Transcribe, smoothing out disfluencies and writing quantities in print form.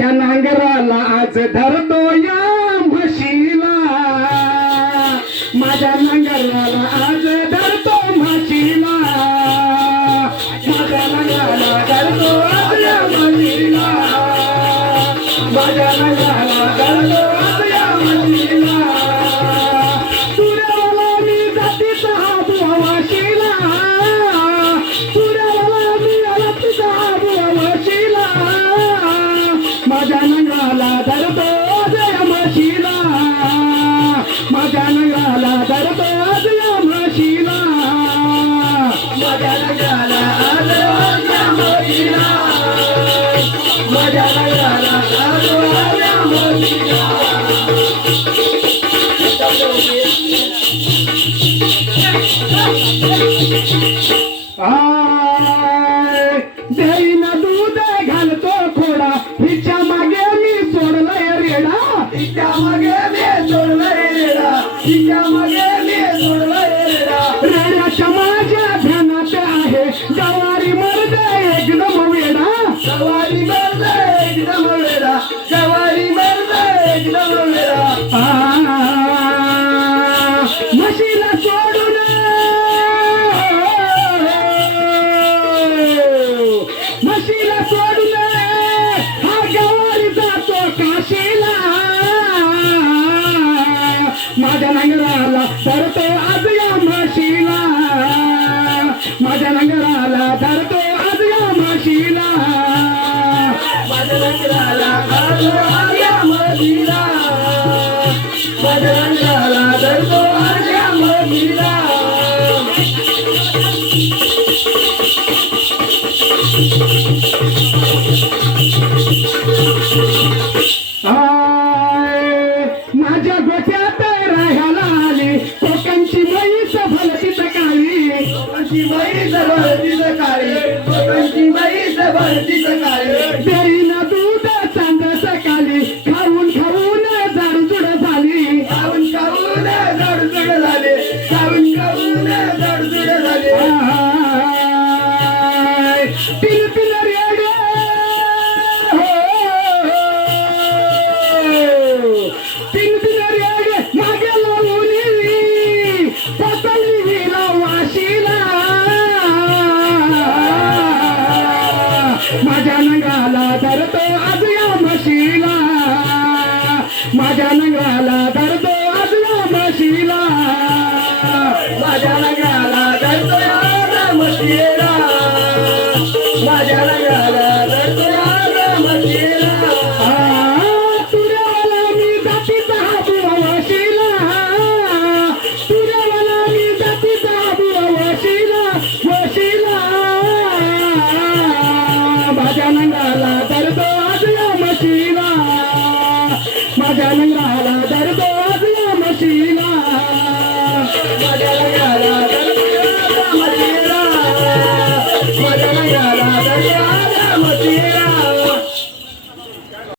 माझ्या नांगराला आज धरतो या म्हशीला, माझ्या नांगराला आज धरतो म्हशीला, माझ्या नांगराला धरतो आज या म्हशीला, माझ्या नांगराला धरतो आज या म्हशीला. तुऱ्याला मी जातीचा बुवा म्हशीला, तुऱ्याला मी जातीचा बुवा म्हशीला, माझ्या नंगाला धरतो जया म्हशीला, माझ्या नंगाला धरतो जया म्हशीला, माझ्या नंगाला जया म्हशीला, माझ्या नंगाला जया म्हशीला. देईना दूध घालतो खोडा, हिच्या मागे मी सोडलंय रेडा, हिच्या मागे मी सोडलंय रेडा, हिच्या मागे मी सोडलंय रेडा. रेड्याच्या माझ्या ध्यानात आहे जवारी मर्द एकदम वेडा, जवारी मर्द एकदम वेडा, जवारी मर्द एकदम वेडा. म्हशीला सोडून म्हशीला सोडून हा गवारी जातो काशीला, माझ्या नांगराला धरतो आज या म्हशीला, माझ्या नांगराला धरतो आज या म्हशीला, माझ्या नांगराला धरतो आज या म्हशीला, माझ्या नांगराला धरतो आज या म्हशीला. माझ्या गोट्यात राहायला आली कोकणची म्हैस भलती सकाळी, कोकणची म्हैस भलती सकाळी, कोकणची म्हैस भलती सकाळी. देईना दूध चांद सकाळी, खाऊन खाऊन जाडजूड झाली, खाऊन खाऊन जाडजूड झाले, खाऊन खाऊन जाडजूड झाले. पिल पिल रेडे तीन तीन रेडे मागे लावून पतंगीला वाशीला, माझ्या नंगाला धरतो आज या म्हशीला, माझ्या नंगाला धरतो आज या म्हशीला, माझ्या नंगाला धरतो या म्हशीला, माझ्या नंगाला धरतो या म्हशीला. तुऱ्याला मी जातीचा बुवा म्हशीला, तुऱ्याला मी जातीचा बुवा म्हशीला, म्हशीला, माझ्या नंगाला धरतो आज या म्हशीला, माझ्या नंगाला धरतो आज या म्हशीला, माझ्या नंगाला